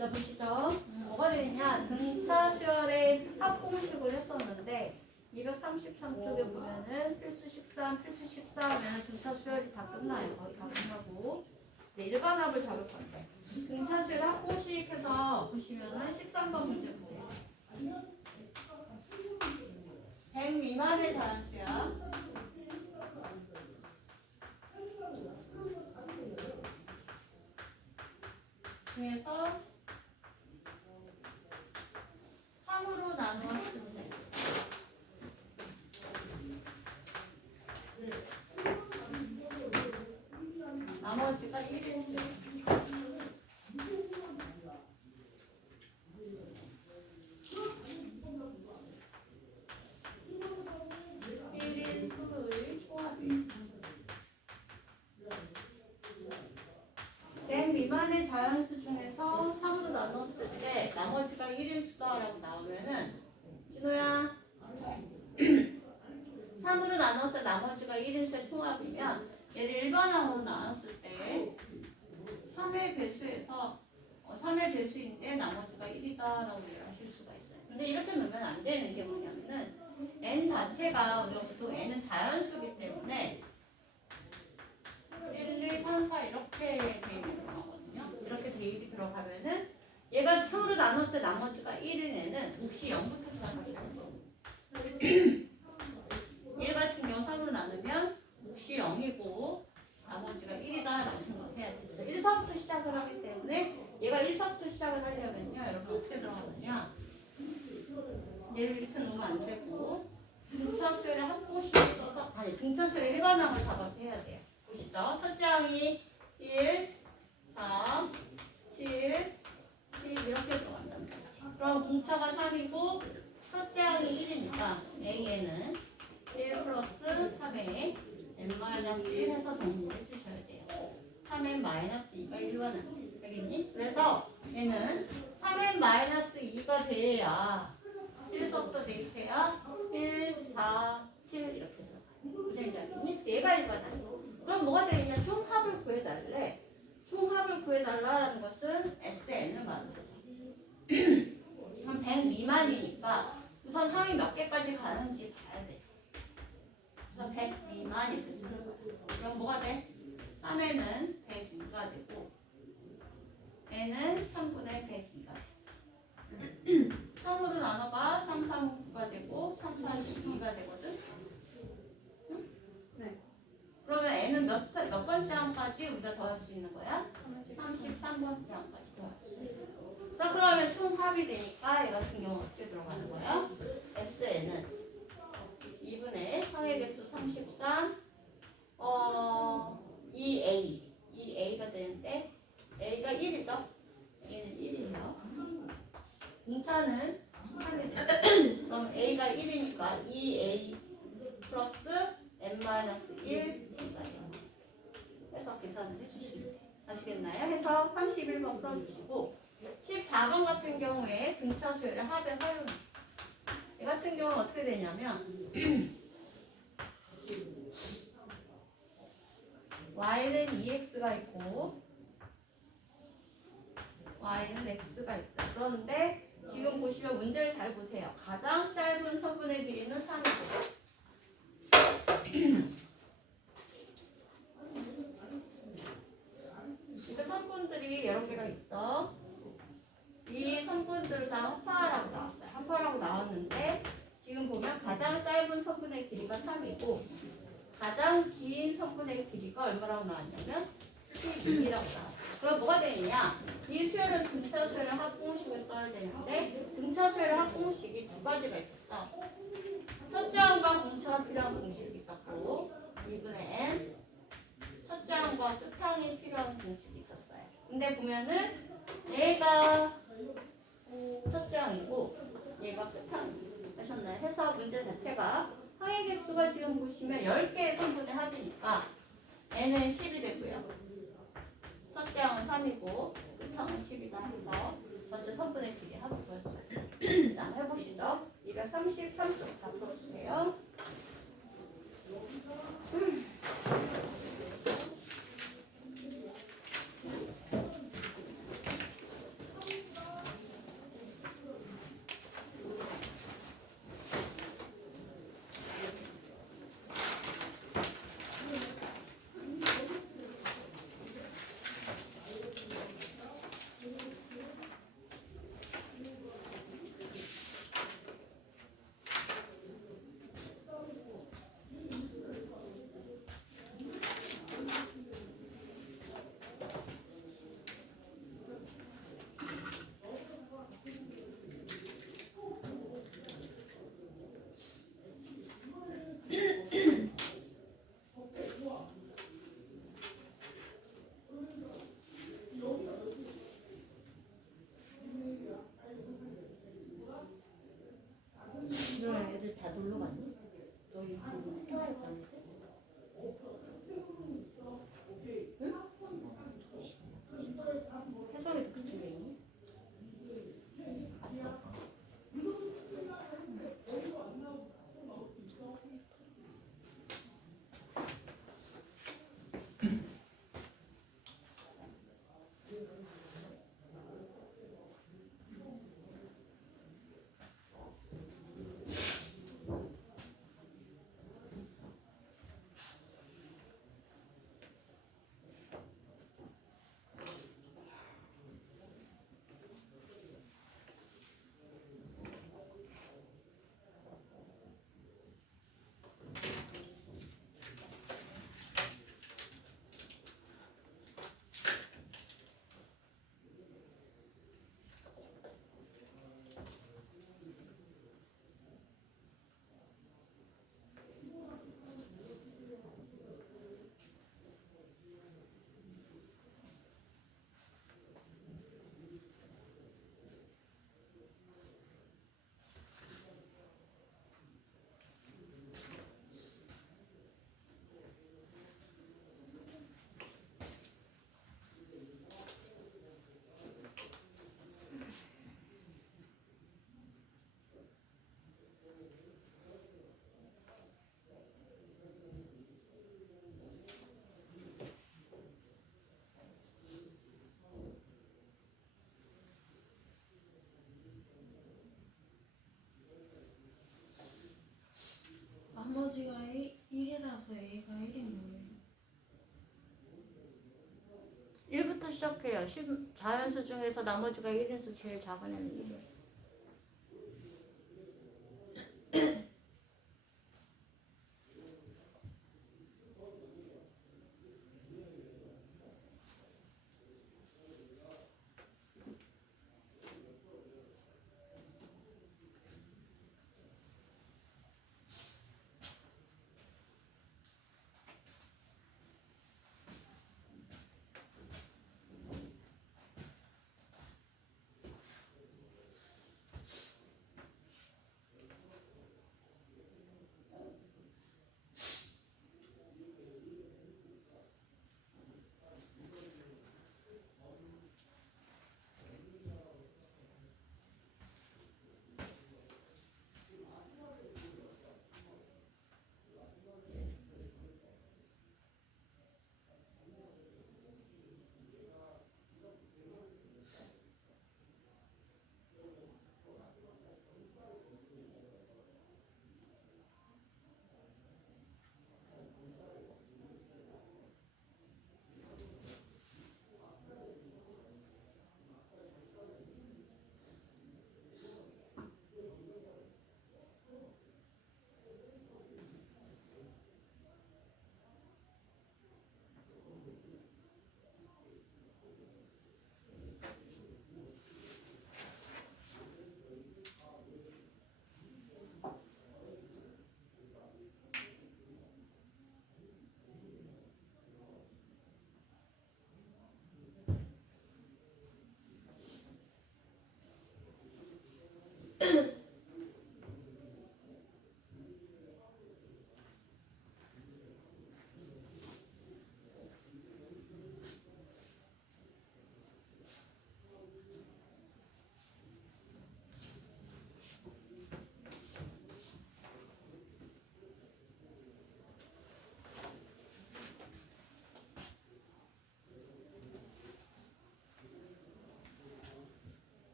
자, 보시죠. 뭐가 되냐? 등차 수열의 합공식을 했었는데 233쪽에 보면은 필수 13, 필수 14 하면 등차 수열이 다 끝나요. 거의 다 끝나고 이제 일반합을 잡을 건데 등차 수열 합공식 해서 보시면은 13번 문제 보세요. 100 미만의 자연수야. 중에서 3으로 나누었을 때 나머지가 1일 때 1일 수의 총합이에요. 100 미만의 자연수 중에서 3으로 나눴을 때 나머지가 1일 수다라고 나오면은 진호야 3으로 나눴을 때 나머지가 1일 수의 총합이면 얘를 일반항으로 나눴을 때 3의 배수에서 3의 배수인데 나머지가 1이다라고 하실 수가 있어요. 근데 이렇게 놓으면 안 되는 게 뭐냐면은 n 자체가 우리가 보통 n은 자연수기 때문에 1, 2, 3, 4 이렇게 대입이 들어가거든요. 이렇게 대입이 들어가면은 얘가 3으로 나눴을 때 나머지가 1인 애는 몫이 0부터 시작하셔야 돼요. 1 같은 경우 3으로 나누면 몫이 0이고 나머지가 1이다라고 생각해야 돼요. 그래서 1서부터 시작을 하기 때문에 얘가 1서부터 시작을 하려면요. 여러분 어떻게 들어가느냐. 얘를 이렇게 놓으면 안 되고 등차수열의 합공식이 있어서 등차수열의 일반항을 잡아서 해야 돼요. 보시죠. 첫째 항이 1, 3, 7, 10 이렇게 들어간다는 거지. 그럼 공차가 3이고 첫째 항이 1이니까 A에는 1 플러스 3에 n-1 해서 정리를 해주셔야 돼요. 3n-2가 1반항. 알겠니? 그래서 얘는 3n-2가 돼야 1서부터 대입해야 1, 4, 7 이렇게 들어가요. 무슨 얘기하겠니? 그래서 얘가 1반항이고 그럼 뭐가 되겠냐? 총합을 구해달래. 총합을 구해달라는 것은 SN을 말하는 거죠. 그럼 100 미만이니까 우선 항이 몇 개까지 가는지 봐야 돼. 그래서 100 미만 이렇게 쓰는 거야. 그럼 뭐가 돼? 3에는 102가 되고 n은 3분의 102가 돼. 3으로 나눠봐. 3, 3, 9가 되고 3, 4, 12가 되거든. 응? 네. 그러면 n은 몇 번째 항까지 우리가 더할 수 있는 거야? 33번째 항까지 더할 수 있는 거야. 자, 그러면 총합이 되니까 얘 같은 경우 어떻게 들어가는 거야? SN은 2분의 항의 개수 33 2A가 되는데 A가 1이죠? 얘는 1이에요. 공차는 3이 돼요. 그럼 A가 1이니까 2A 플러스 n-1 B가 돼요. 해서 계산을 해주시면 돼요. 아시겠나요? 해서 31번 풀어주시고 14번 같은 경우에 등차 수열의 합의 활용. 이 같은 경우는 어떻게 되냐면 y는 2x가 있고 y는 x가 있어요. 그런데 지금 보시면 문제를 잘 보세요. 가장 짧은 선분의 길이는 3이고 그러니까 선분들이 여러 개가 있어. 이 선분들을 다 합파라고 나왔어요. 합파라고 나왔는데 지금 보면 가장 짧은 선분의 길이가 3이고 가장 긴 선분의 길이가 얼마라고 나왔냐면 12라고 나왔어요. 그럼 뭐가 되느냐? 이 수열은 등차 수열의 합공식을 써야 되는데 등차 수열의 합공식이 두 가지가 있었어. 첫째 항과 공차가 필요한 공식이 있었고 2분의 n 첫째 항과 끝항이 필요한 공식이 있었어요. 근데 보면은 얘가 첫째 항이고 얘가 끝항 하셨나요? 해서 문제 자체가 항의 개수가 지금 보시면 10개의 선분의 합이니까 n은 10이 되고요. 첫째 항은 3이고 끝항은 10이다 해서 전체 선분의 길이 합을 구할 수 있어요. 자, 해보시죠. 233쪽 다 풀어주세요. 시작해요. 자연수 중에서 나머지가 1에서 제일 작은 애는 1이에요.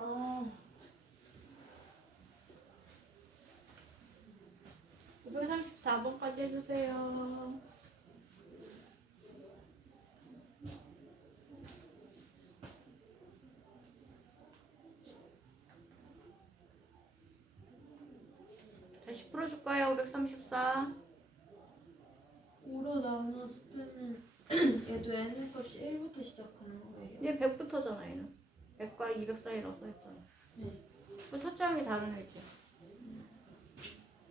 아, 534번까지 해주세요. 다시 풀어줄까요? 534. 5로 나눴을 때는 얘도 n의 값이 1부터 시작하는 거예요. 얘 100부터잖아 얘는. 100과 200 사이라고 써있잖아. 네. 그 첫째 항이 다른 애지.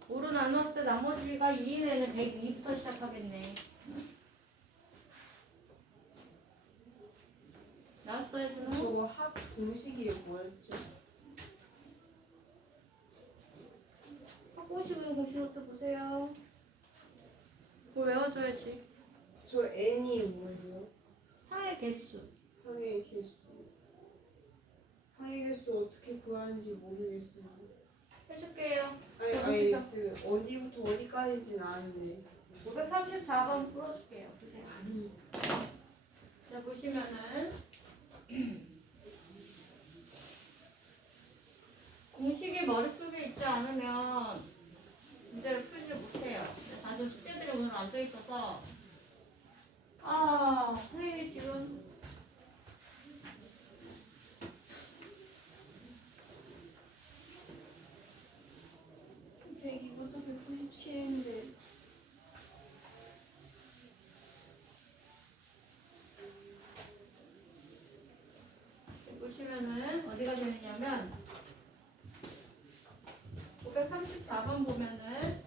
5로 나눴을 때 나머지가 2인 애는 102부터 시작하겠네. 나왔어요 준호? 저거 합 공식이 뭐였죠? 학공식으로 공식부터 보세요. 그거 외워줘야지. 저 n이 뭐예요? 항의 개수. 항의 개수. 항의 개수 어떻게 구하는지 모르겠어요. 해줄게요. 아니 그 어디부터 어디까지진 아는데. 534번 풀어줄게요. 보세요. 자 보시면은 공식이 머릿속에 있지 않으면 문제를 풀지 못해요. 근데 다들 숙제들이 오늘 안 돼 있어서 선생님 지금 이것도 197인데 보시면은 어디가 되느냐면 534번 보면은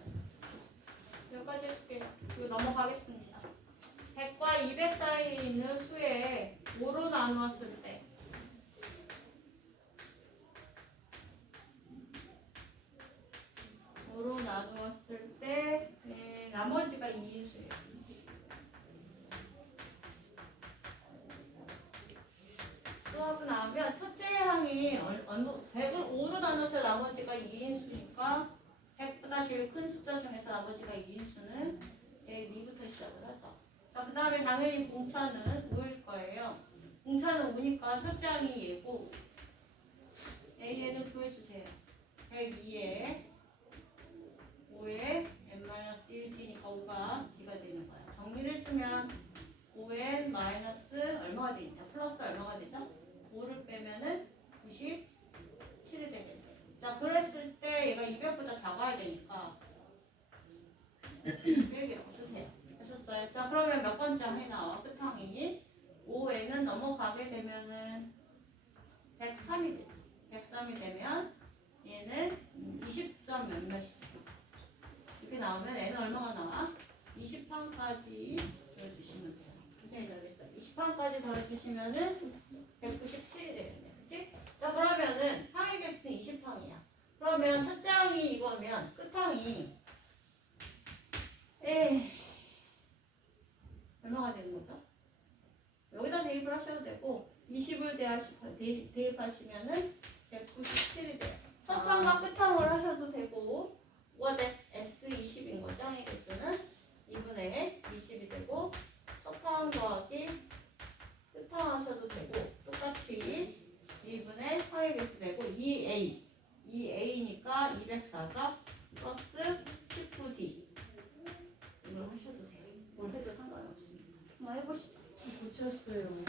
여기까지 해줄게요. 그리고 넘어가겠습니다. 100과 200 사이에 있는 수에 5로 나누었을 때 5로 나누었을 때 나머지가 2인수예요. 수학을 나오면 첫째 항이 100을 5로 나눌 때 나머지가 2인수니까 100보다 제일 큰 숫자 중에서 나머지가 2인수는 A2부터 시작을 하죠. 자, 그 다음에 당연히 공차는 5일 거예요. 공차는 5니까 첫째 항이 얘고 A에는 구해주세요. 102에 5에 n-1t니까 5가 d가 되는 거예요. 정리를 해주면 5n 마이너스 얼마가 되죠? 플러스 얼마가 되죠? 5를 빼면은 97이 되겠네요. 자, 그랬을 때 얘가 200보다 작아야 되니까 여기라고 쓰세요. 하셨어요? 자, 그러면 몇 번째 항이 나와? 끝항이 5n은 넘어가게 되면은 103이 되죠. 103이 되면 얘는 20점 몇몇이죠. 이렇게 나오면 n은 얼마가 나와? 20판까지 더해주시면 돼요. 선생님이 알겠어요. 20판까지 더해주시면은 197이 되겠네. 그치? 자, 그러면은 항의 개수는 20항이야. 그러면 첫째 항이 이거면 끝항이 얼마가 되는 거죠? 여기다 대입을 하셔도 되고 20을 대입하시면은 197이 돼요. 첫 항과 끝항을 하셔도 되고 5가 돼. S20인 거죠. 항의 개수는 2분의 20이 되고 첫항 더하기 끝항 하셔도 되고 똑같이 2분의 항의 개수 되고 2A니까 204죠. 플러스 19D 이걸 하셔도 돼요. 뭘 해도 상관없습니다. 한번 해보시죠. 고쳤어요.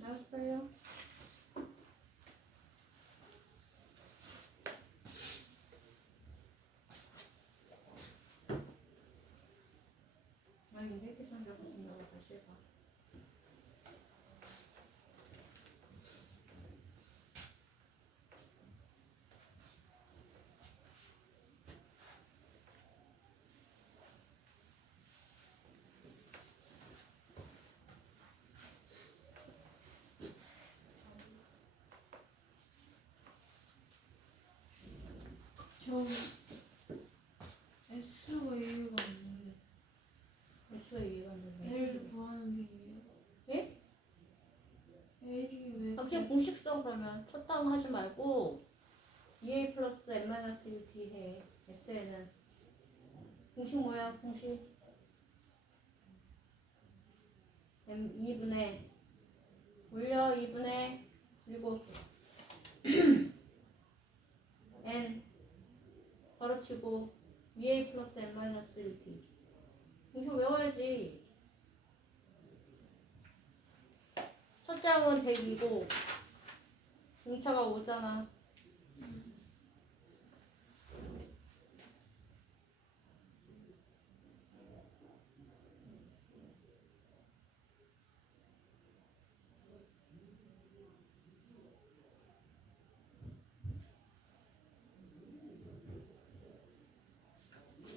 나왔어요. 아니 이렇게 생각하신다고 다시 해봐. 저 S가 A가 없는데 됐어 이해가 안 되네. A를 구하는 길이에요. 예? A를 왜 그냥 공식성 그러면 첫 다음 하지 말고 2a 플러스 n-1t 해. S에는 공식 뭐야? 공식 m 2분의 올려 2분의 그리고 n 가로치고 2a 플러스 n 마이너스 1b. 공식 외워야지. 첫째 항은 100이고 공차가 5잖아.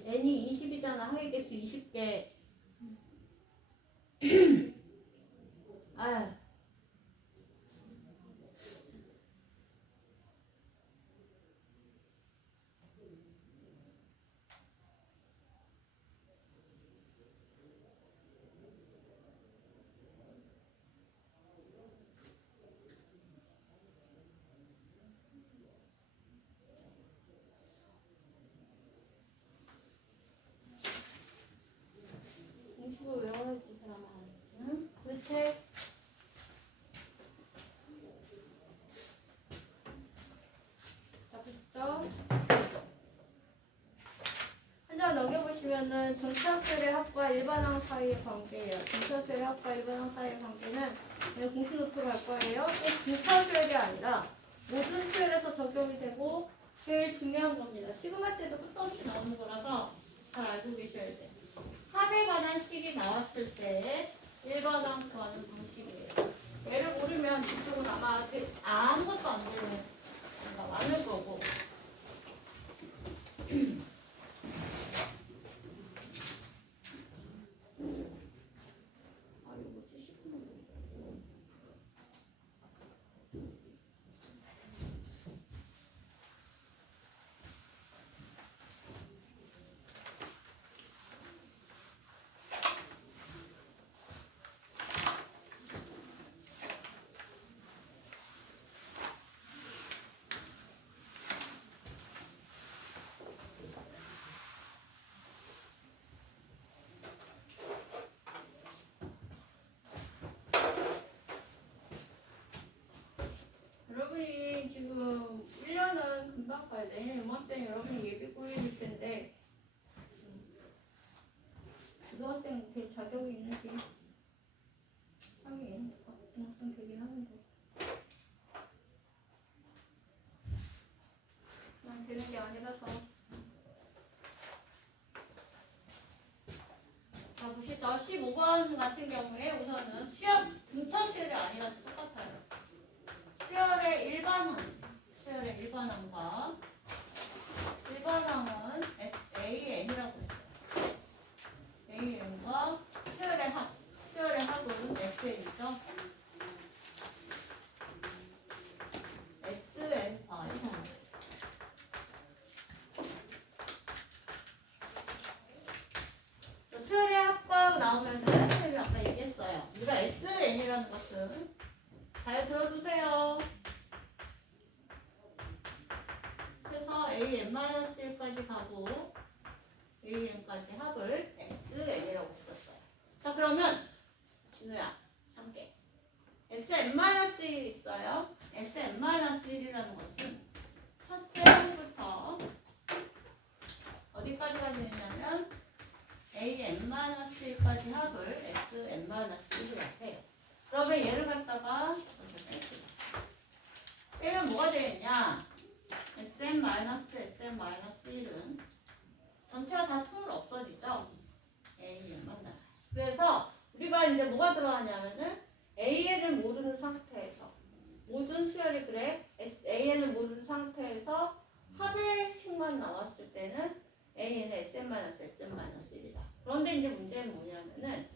n이 20이잖아. 항의 개수 20개. 아휴. 공식을 외워야지 이 사람아. 응? 그렇지? 잡으시죠? 한 장 넘겨보시면은 등차수열의 합과 일반항 사이의 관계예요. 등차수열의 합과 일반항 사이의 관계는 그냥 공식 노트로 할 거예요. 꼭 등차수열이 아니라 모든 수열에서 적용이 되고 제일 중요한 겁니다. 시그마 때도 끝도 없이 나오는 거라서 잘 알고 계셔야 돼요. 합에 관한 식이 나왔을 때 일반항 구하는 방식이에요. 얘를 모르면 뒤쪽은 아마 아무것도 안 되는 경우가 많을 거고. 아, 이거 뭐지? 10분. 여러분이 지금 1년은 금방 가야 돼. 내년 이맘때는 여러분이 예비 고일일 텐데 고등학생 될 자격이 있는지 하긴 고등학생 되긴 하는데 난 되는 게 아니라서. 자 보시죠. 15번 같은 경우에 우선은 수열 등차 수열이 아니라서 똑같아요. 수열의 일반항과 일반항은 SAN이라고 했어요. AN과 수열의 합은 SN이죠. SN과 수열의 합과 나오면은 선생님이 아까 얘기했어요. 우리가 SN이라는 것은 잘 들어두세요. 그래서 AN-1까지 가고 AN까지 합을 SN이라고 했었어요. 자 그러면 진우야 함께 SN-1이 있어요. SN-1이라는 것은 첫째 항부터 어디까지 가느냐면 AN-1까지 합을 SN-1이라고 해요. 그러면 얘를 갖다가 빼면 뭐가 되겠냐? SM-SM-1은 전체가 다 통으로 없어지죠? AN만 나가요. 그래서 우리가 이제 뭐가 들어가냐면은 AN을 모르는 상태에서 모든 수열이 그래 AN을 모르는 상태에서 합의 식만 나왔을 때는 AN은 SM-SM-1이다. 그런데 이제 문제는 뭐냐면은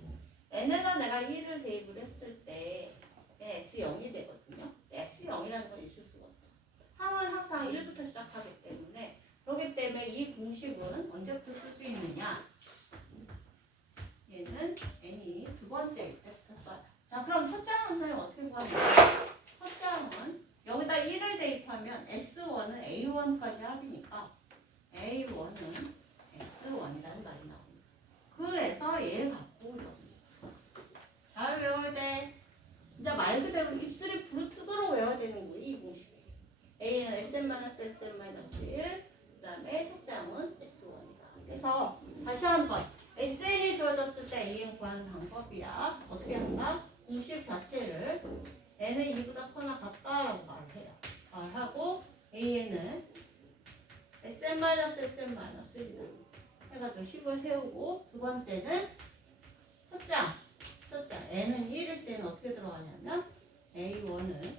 N에다 내가 1을 대입을 했을 때 S0이 되거든요. S0이라는 건 있을 수가 없죠. 항은 항상 1부터 시작하기 때문에 그렇기 때문에 이 공식은 언제부터 쓸 수 있느냐? 얘는 n이 두 번째일 때부터 써요. 자 그럼 첫째 항은 선생님 어떻게 구합니까? 첫째 항은 여기다 1을 대입하면 S1은 A1까지 합이니까 A1은 S1이라는 말이 나옵니다. 그래서 얘 갖고 이렇게 잘 외워야 돼. 진짜 말 그대로 입술이 부르트도록 외워야 되는 거예요. 이 공식. A는 Sn-Sn-1, 그 다음에 첫째 항은 S1이다. 그래서 다시 한번 SN이 주어졌을 때 AN 구하는 방법이야. 어떻게 한다? 공식 자체를 n은 2보다 커나 같다라고 말을 해요. 말하고 AN은 Sn-Sn-1이다. 해가지고 식을 세우고 두 번째는 첫째 n은 1일 때는 어떻게 들어가냐면 A1은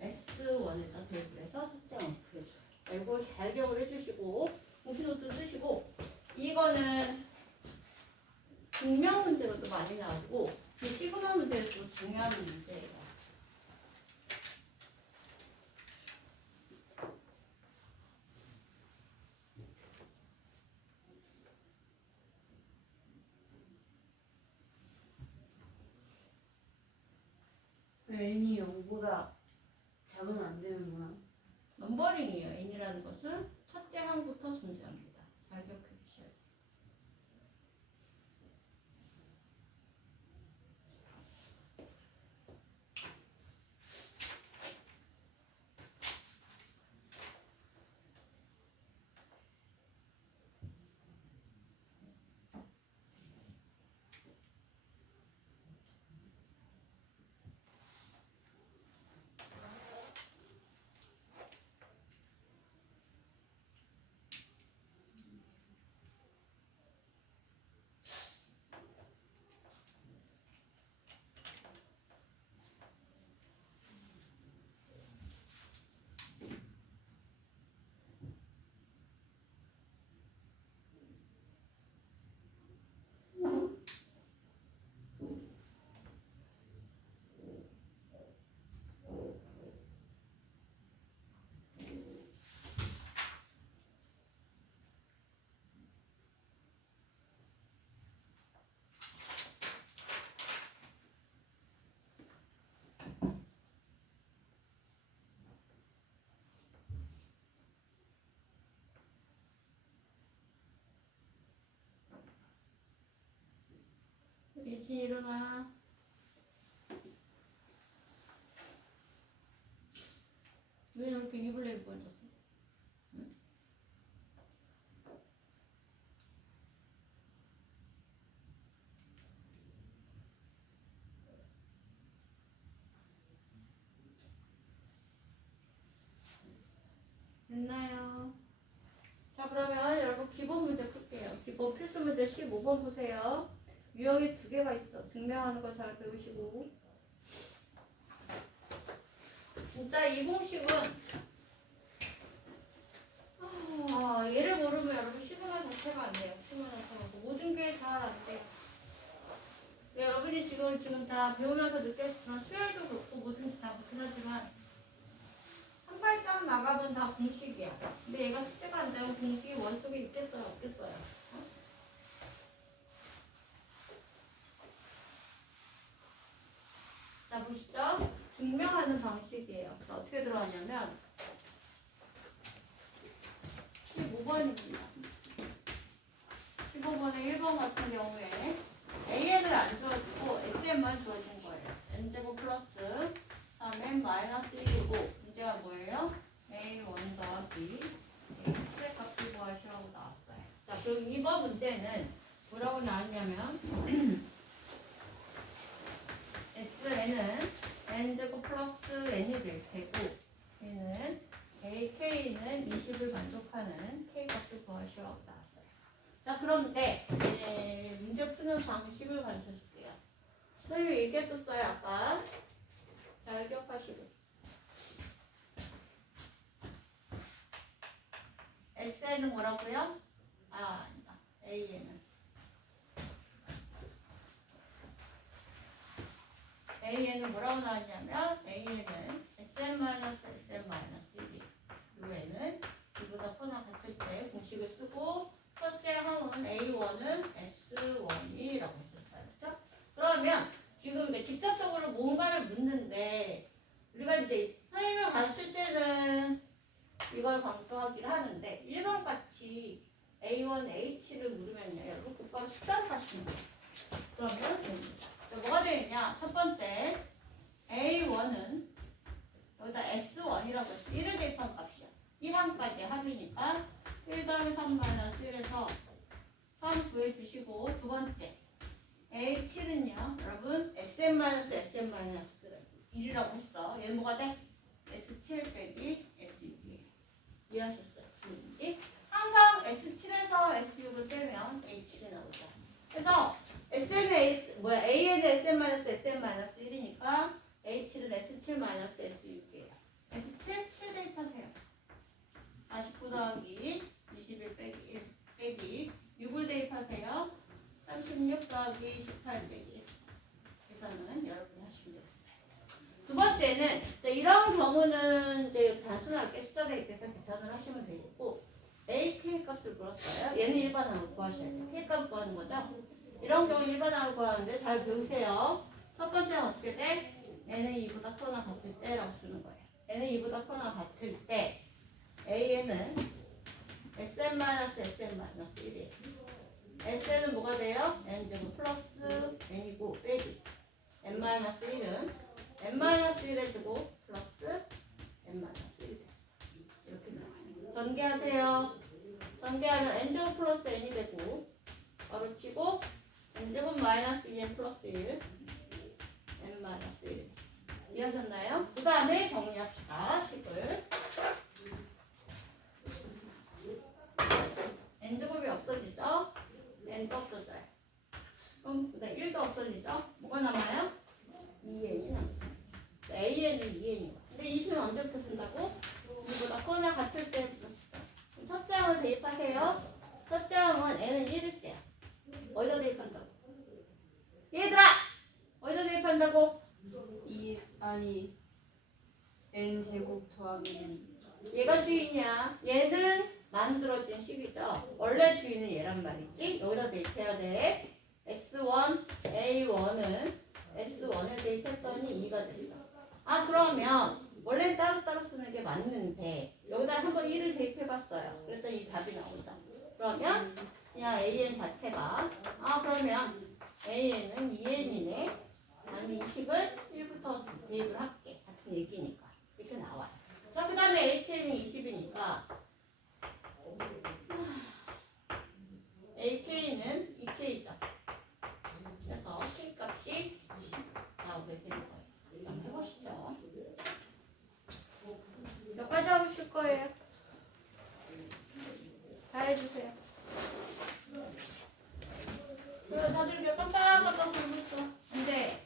S1에다 대입을 해서 첫째 항을 해줘요. 이걸 잘 기억을 해주시고 공식노트 쓰시고 이거는 증명 문제로도 많이 나오고 이 시그마 문제도 중요한 문제예요. n이 0보다 작으면 안 되는구나. 넘버링이에요. n이라는 것은 첫째 항부터 존재합니다. 잘 기억해 주셔야 돼요. 이제 일어나. 왜 이렇게 입을 내고 앉았어? 응? 됐나요? 자, 그러면 여러분 기본 문제 풀게요. 기본 필수 문제 15번 보세요. 유형이 두 개가 있어. 증명하는 거 잘 배우시고. 진짜 이 공식은 얘를 모르면 여러분 시그마 자체가 안 돼요. 시그마 자체가 모든 게 잘 안 돼요. 여러분이 지금 다 배우면서 느꼈지만 수열도 그렇고 뭐든지 다 그렇긴 하지만 한 발짝 나가면 다 공식이야. 근데 얘가 숙제가 안 되면 공식이 머릿속에 있겠어요? 없겠어요? 어? 자, 보시죠. 증명하는 방식이에요. 자, 어떻게 들어가냐면 15번입니다. 15번에 1번 같은 경우에 AN을 안 주어주고 SN만 주어준 거예요. N제곱 플러스 다음에 마이너스 1이고 문제가 뭐예요? A1 더하기 X의 값을 구하시라고 나왔어요. 자, 그럼 2번 문제는 뭐라고 나왔냐면 SN은 N제곱 플러스 N이 될 테고 N은 AK는 20을 만족하는 K 값을 구하시라고 나왔어요. 자, 그런데 문제 푸는 방식을 가르쳐 줄게요. 선생님이 얘기했었어요, 아까. 잘 기억하시고. SN은 뭐라고요? 아니다. AN은 뭐라고 나왔냐면 AN은 SN-SN-1이 요에는 이보다 커나 같을 때 공식을 쓰고 첫째 항은 A1은 S1이라고 했었어요. 그렇죠? 그러면 지금 이제 직접적으로 뭔가를 묻는데 우리가 이제 선생님이 가르칠 때는 이걸 강조하기를 하는데 1번 같이 A1H를 물으면요. 여러분 곧바로 숫자를 하시는 거예요. 그러면 됩니다. 뭐가 되겠냐? 첫 번째 A1은 여기다 S1이라고 했어. 1을 대입한 값이야. 1항까지 합이니까 1 더하기 3 마이너스 1에서 3 구해주시고 두 번째 A7은요. 여러분 SM-SM-1이라고 했어. 얘는 뭐가 돼? S7 빼기 S6이에요. 이해하셨어요? 뭔지? 항상 S7에서 S6을 빼면 A7이 나오죠. 그래서 AN은 SM-SM-1이니까 A7은 S7-S6이에요. S7 7 대입하세요. 49 더하기 21 빼기 1 빼기 6을 대입하세요. 36 더하기 18 빼기 1. 계산은 여러분이 하시면 되겠어요. 두 번째는 이런 경우는 이제 단순하게 숫자 대입해서 계산을 하시면 되겠고 A, K 값을 물었어요. 얘는 일반항을 구하셔야 돼요. K 값 구하는 거죠. 이런 경우 일반항을 구하는데 잘 배우세요. 첫 번째는 어떻게 돼? N은 2보다 크거나 같을 때라고 쓰는 거예요. N은 2보다 크거나 같을 때 A는 SM-SM-1이에요. S는 뭐가 돼요? N제곱 플러스 N이고 빼기 N-1은 N-1의 제곱 플러스 N-1 이렇게 나와요. 전개하세요. 전개하면 N제곱 플러스 N이 되고 바로 치고 N제곱 마이너스 2N 플러스 1 N-1 이해하셨나요? 그 다음에 정리합시다. 식을 N제곱이 없어지죠? N도 없어져요. 그럼 그다음 1도 없어지죠? 뭐가 남아요? 2N이 남습니다. AN은 2N이고 근데 이 식은 언제부터 쓴다고? 이보다 크거나 같을 때부터 쓴다. 그럼 첫째 항을 대입하세요. 첫째 항은 N은 1일 때야. 어디다 대입한다고? 얘들아! 어디다 대입한다고? N 제곱 더하기 얘가 주인이야. 얘는 만들어진 식이죠. 원래 주인은 얘란 말이지. 여기다 대입해야 돼. S1, A1은 S1에 대입했더니 2가 됐어. 아 그러면 원래는 따로따로 쓰는 게 맞는데 여기다 한번 1을 대입해봤어요. 그랬더니 이 답이 나오죠. 그러면 그냥 AN 자체가 그러면 AN은 2N이네. 나는 이 식을 1부터 대입을 할게. 같은 얘기니까. 이렇게 나와요. 자, 그 다음에 AK는 20이니까 AK는 2K죠. 그래서 K 값이 10 나오게 되는 거예요. 한번 해보시죠. 몇 가지 하실 거예요? 다 해주세요. 그래, 다들 이렇게 깜빡깜빡 들고 있어. 근데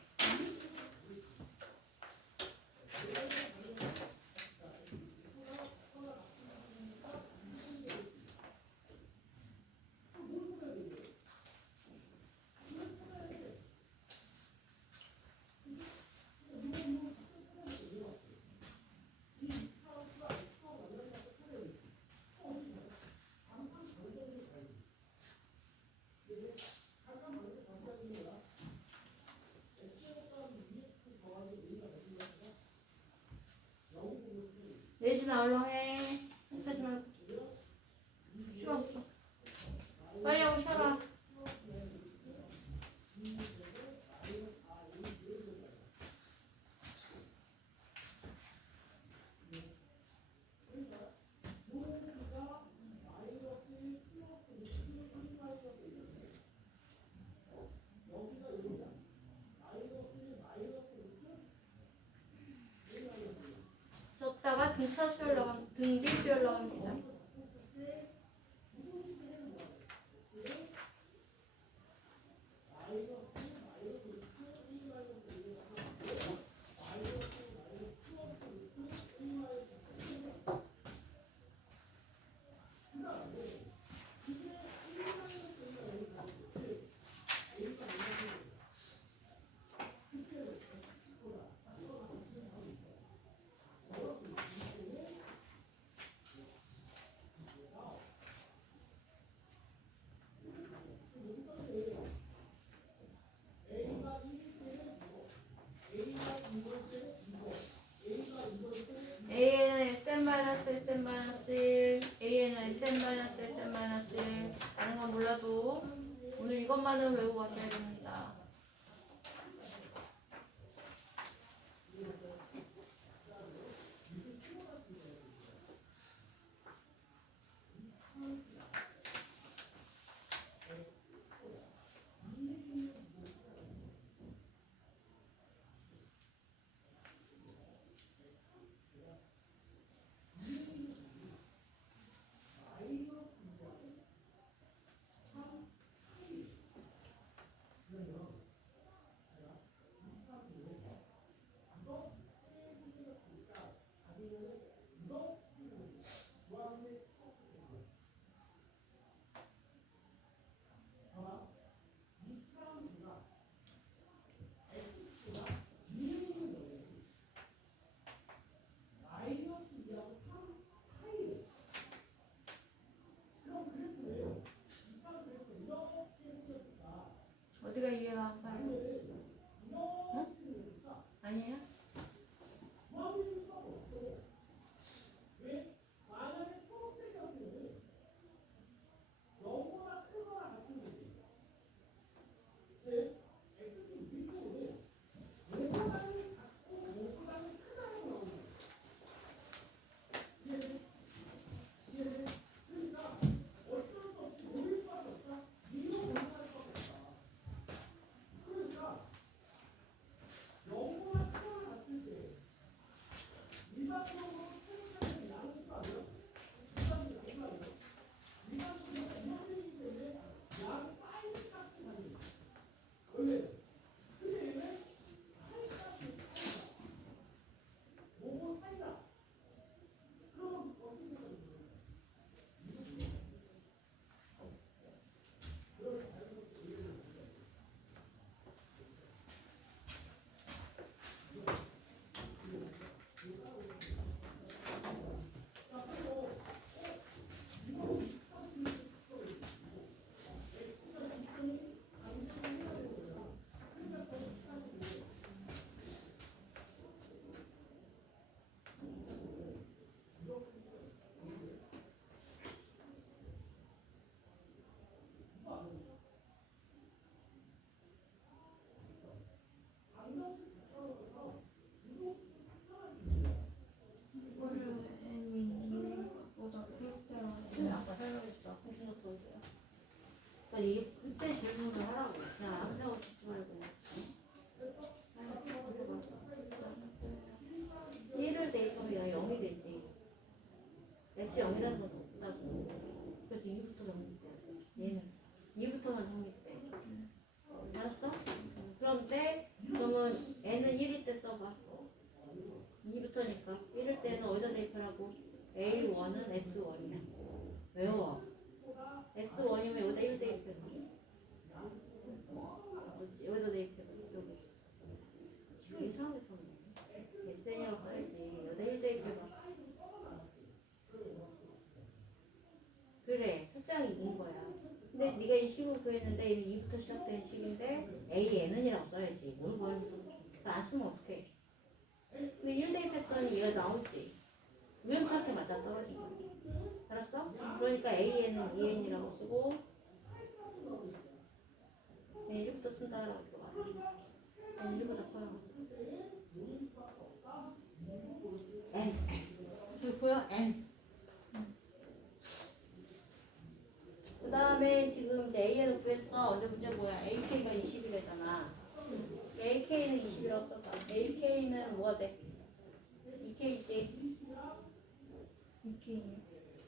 내지나 얼렁해. 하지 말고. 시간 없어. 빨리 하고 쉬어라. 적다가 등뒤 쉬어러 갑니다. AN은 SM-SM-1, AN은 SM-SM-1 다른 건 몰라도 오늘 이것만은 외우고 가셔야 됩니다. 아니 그때 질문을 하라고. 그냥 아무 생각 없이 듣지 말고. 1을 대입하면 0이 되지. S0이라는 건 없다고. 그래서 2부터 정립돼. 얘는 2부터만 정립돼. 알았어? 그러면 n은 1일 때 써봐. 2부터니까 1일 때는 어디다 대입하라고? A1은 S1이야. 외워. S1이면 여기다 1 대입해봐. 그렇지. 여기다 대입해봐. 여기. 식을 이상하게 썼네. SN이라고 써야지. 여기다 1 대입해봐. 그래. 첫째항이 2인 거야. 근데 네가 이 식을 구했는데 이 2부터 시작된 식인데 AN은이라고 써야지. 뭘 구하는 안 쓰면 어떡해. 근데 1 대입했더니 얘가 나오지. 우연찮게 맞아 떨어진 거야. 알았어? 그러니까 AN은 2N이라고 쓰고 N 1부터 쓴다라고 봐. N 1보다 커요. N. 그 보여? N. 그 다음에 지금 이제 AN을 구했어. 근데 문제 뭐야? AK가 20이래잖아. AK는 20이라고 써봐. AK는 뭐가 돼? 2K지.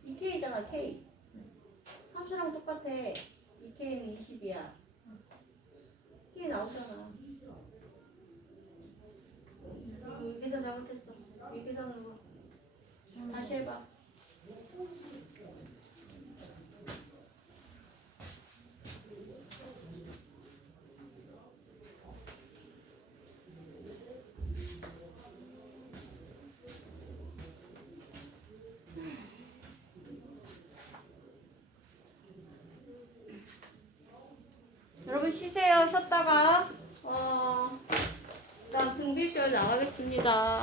2K잖아, K. 함수랑 똑같아. 2K는 20이야. K 나오잖아. 여기 계산 잘못했어. 이 계산으로 다시 해봐. 여러분 쉬세요. 쉬었다가 다음 등비시험 나가겠습니다.